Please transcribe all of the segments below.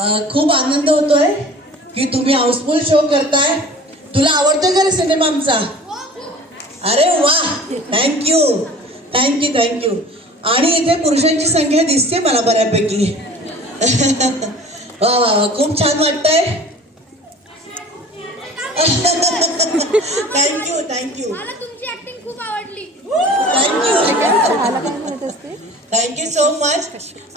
खूप आनंद होतोय की तुम्ही हाऊसफुल शो करताय. तुला आवडतोय का रे सिनेमा आमचा? अरे वा, थँक्यू थँक्यू थँक्यू. आणि इथे पुरुषांची संख्या दिसते मला बऱ्यापैकी. वा वा वा, खूप छान वाटतंय. थँक्यू थँक्यू मला तुमची ऍक्टिंग खूप आवडली. Thank you so much.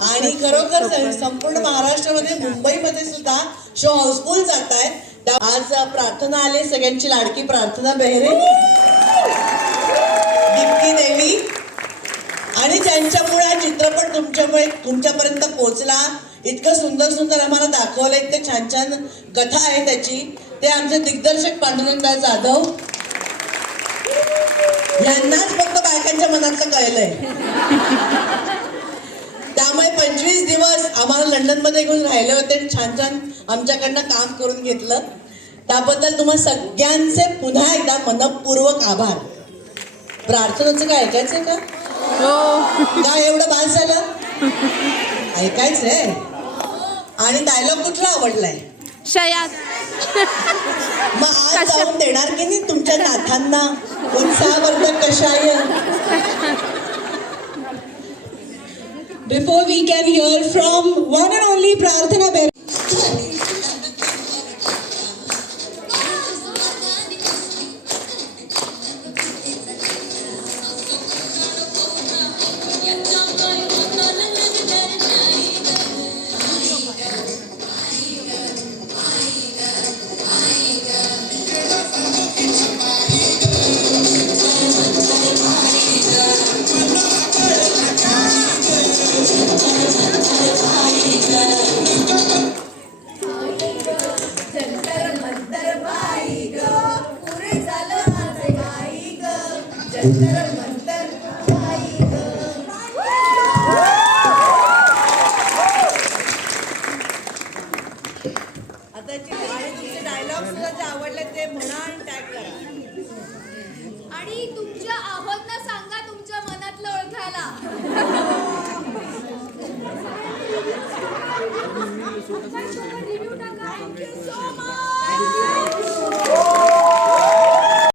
आणि खरोखर संपूर्ण महाराष्ट्रामध्ये मुंबईमध्ये सुद्धा शो हाऊसफुल जात आहेत. आज प्रार्थना आले, सगळ्यांची लाडकी प्रार्थना बेहरे, दीप्ती देवी, आणि ज्यांच्यामुळे हा चित्रपट तुमच्यापर्यंत पोहोचला. इतकं सुंदर सुंदर आम्हाला दाखवलंय, इतकं छान छान कथा आहे त्याची. ते आमचे दिग्दर्शक पांडुरंगदास जाधव यांनाच फक्त बायकांच्या मनातलं कळलंय. त्यामुळे 25 दिवस आम्हाला लंडनमध्ये घेऊन राहिले होते, छान छान आमच्याकडनं काम करून घेतलं. त्याबद्दल तुम्हा सगळ्यांचे पुन्हा एकदा मनपूर्वक आभार. प्रार्थनाचं काय ऐकायचंय का? काय एवढं बास झालं? ऐकायचंय. आणि डायलॉग कुठला आवडलाय? शयात. मग आज जाऊन देणार की नाही तुमच्या नाथांना उत्साहवर्धक कषाय? Before we can hear from one and only Prarthana Behr. Dialogue सुद्धा जे आवडले ते म्हणा आणि टॅग करा. आणि तुमच्या आहोतना सांगा तुमच्या मनातलं ओळखायला. रिव्ह्यू